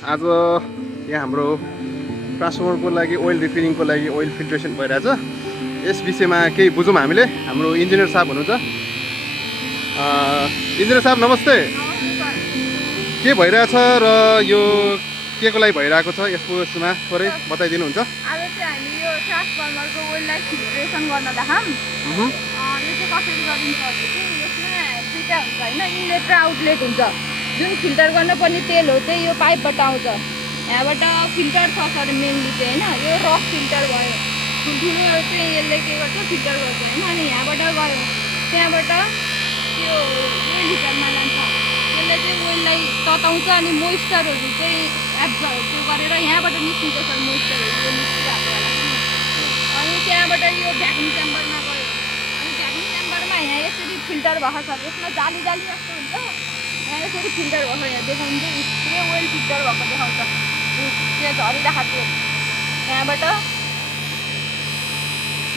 आज यहाँ हाम्रो ट्रान्सफर्मरको लागि ओइल रिफिलिङको लागि ओइल फिल्ट्रेसन भइरहेछ। यस विषयमा केही बुझौँ हामीले। हाम्रो इन्जिनियर साहब हुनुहुन्छ। इन्जिनियर साहब नमस्ते। के भइरहेछ र यो के को लागि भइरहेको छ यसमा थोरै बताइदिनुहुन्छ? आज चाहिँ हामी यो ट्रान्सफर्मरको ओइललाई फिल्ट्रेसन गर्न लाग्छौँ। यो चाहिँ कसरी गरिन्छ भने चाहिँ यसमा दुईटा हुन्छ हैन, इनलेट र आउटलेट हुन्छ। जुन फिल्टर गर्नुपर्ने तेल हो चाहिँ यो पाइपबाट आउँछ। यहाँबाट फिल्टर छ सर मेनली चाहिँ हैन, यो रफ फिल्टर भयो। ठुल्ठुलो चाहिँ यसले के गर्छ फिल्टर गर्छ हैन। अनि यहाँबाट गयो त्यहाँबाट त्यो ओइल हिटरमा जान्छ। त्यसले चाहिँ ओइललाई तताउँछ अनि मोइस्चरहरू चाहिँ एब्जर्ब त्यो गरेर यहाँबाट निस्किन्छ सर मोइस्चरहरू यो निस्किरहेको होला। अनि त्यहाँबाट यो भ्याकुम च्याम्बरमा गयो। अनि भ्याकुम च्याम्बरमा यहाँ यसरी फिल्टर भएको छ। यसमा जाली जाली जस्तो हुन्छ। यहाँ यसरी फिल्टर भएको यहाँ देखाउँछ, स्प्रे ओइल फिल्टर भएको देखाउँछ। त्यो झरिरहेको थियो यहाँबाट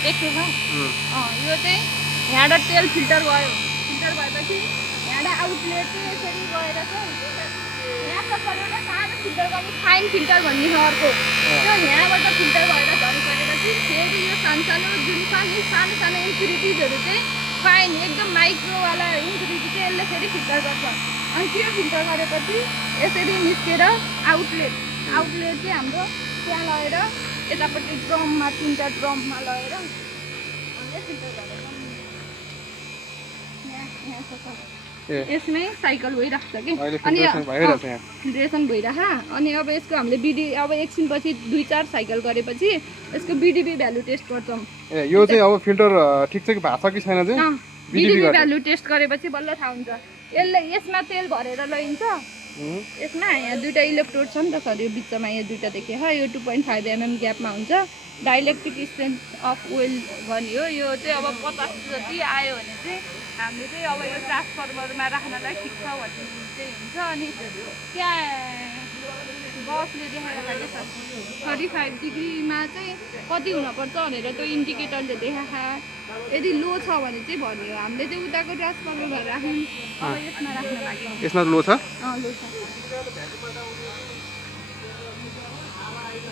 देख्छ। यो चाहिँ यहाँबाट तेल फिल्टर भयो। फिल्टर भएपछि यहाँबाट आउटलेट चाहिँ यसरी गएर चाहिँ यहाँ सर एउटा सानो फिल्टर गर्ने फाइन फिल्टर भन्ने छ अर्को। त्यो यहाँबाट फिल्टर भएर झरिसकेपछि फेरि यो सानो जुन सानो सानो इम्प्युरिटिजहरू चाहिँ फाइन एकदम माइक्रोवाला इम्प्युरिटी चाहिँ यसले फेरि फिल्टर गर्छ। अनि त्यो फिल्टर गरेपछि यसरी निस्केर आउटलेट चाहिँ हाम्रो त्यहाँ लगेर यतापट्टि ड्रममा 3टा ड्रममा लगेर अनि फिल्टर गरेर यसमै साइकल भइरहेको छ कि। अनि फिल्ट्रेसन भइरहेको। अनि अब यसको हामीले अब एकछिनपछि 2-4 साइकल गरेपछि यसको बिडिबी भ्यालु टेस्ट गर्छौँ। यो चाहिँ अब फिल्टर ठिक छ कि भएको छ कि छैन चाहिँ बिडिबी भ्यालु टेस्ट गरेपछि बल्ल थाहा हुन्छ। यसले यसमा तेल भरेर लैन्छ। यसमा यहाँ 2टा इलेक्ट्रोड छ नि त सर, यो बिचमा यो 2टा देखेँ यो 2.5 mm ग्यापमा हुन्छ। डाइलेक्ट्रिक स्ट्रेन्थ अफ ओइल भन्ने हो। यो चाहिँ अब 50 जति आयो भने चाहिँ हामीले चाहिँ अब यो ट्रान्सफर्मरमा राख्नलाई ठिक छ भन्ने चाहिँ हुन्छ। अनि त्यहाँ बसले देखाएको छ 35 डिग्रीमा चाहिँ कति हुनुपर्छ भनेर त्यो इन्डिकेटरले देखाएको। यदि लो छ भने चाहिँ भन्यो हामीले चाहिँ उताको ट्रान्सफर्मरमा राख्यौँ। अब यसमा राख्न लाग्यो। यसमा लो छ? लो छ।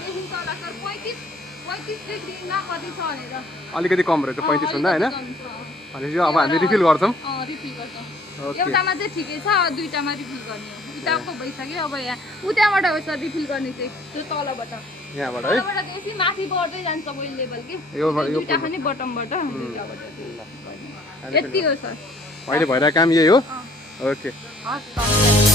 देखिन्छ होला सर 35 डिग्रीमा कति छ भनेर। अलिकति कम रहेछ 35 भन्दा हैन? भनेपछि अब हामीले रिफिल गर्छौँ। रिफिल गर्छौँ। एउटामा चाहिँ ठिकै छ, 2टामा रिफिल गर्ने हो। उताको भइसक्यो। अब यहाँ उताबाट हो सर रिफिल गर्ने चाहिँ त्यो तलबाट। यहाँबाट है? तलबाट गएपछि माथि बढ्दै जान्छ ओइल लेभल के। यो 2टा पनि बटमबाट 2टाबाट यति हो सर। अहिले भइरहेको काम यही हो? ओके। हस्।